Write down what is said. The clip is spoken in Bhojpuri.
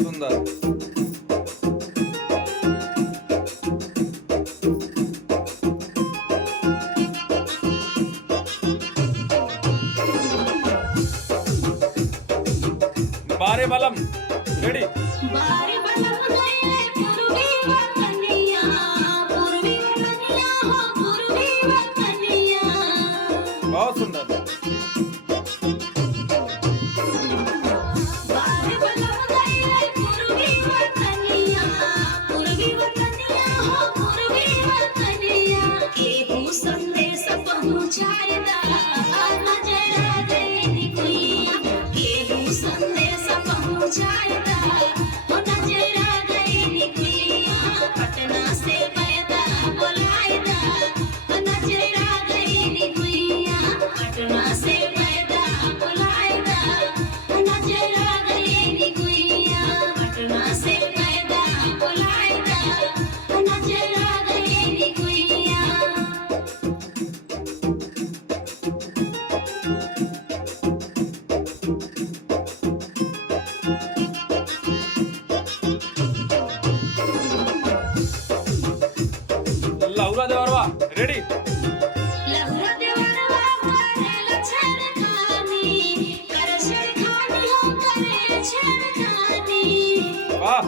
बहुत सुंदर। बारे बलम रेडी। बारे बलम गए पूर्वी वतनिया, पूर्वी वतनिया हो पूर्वी वतनिया। बहुत सुंदर। बारे बलम गए पूर्वी वतनिया, पूर्वी वतनिया हो पूर्वी वतनिया। केहू संदेश पहुँचाएदा नजरा देनी कुइया, केहू संदेश पहुँचाएदा नजरा देनी कुइया। पटना से पैदा बुलाएदा नजरा देनी कुइया, पटना से पैदा बुलाएदा नजरा देनी कुइया, पटना से पैदा बुलाएदा नजरा देनी कुइया। लहुरा देवरवा रेडी। लहुरा देवरवा करेला छेड़खानी, करे छेड़खानी हो करे छेड़खानी। वाह।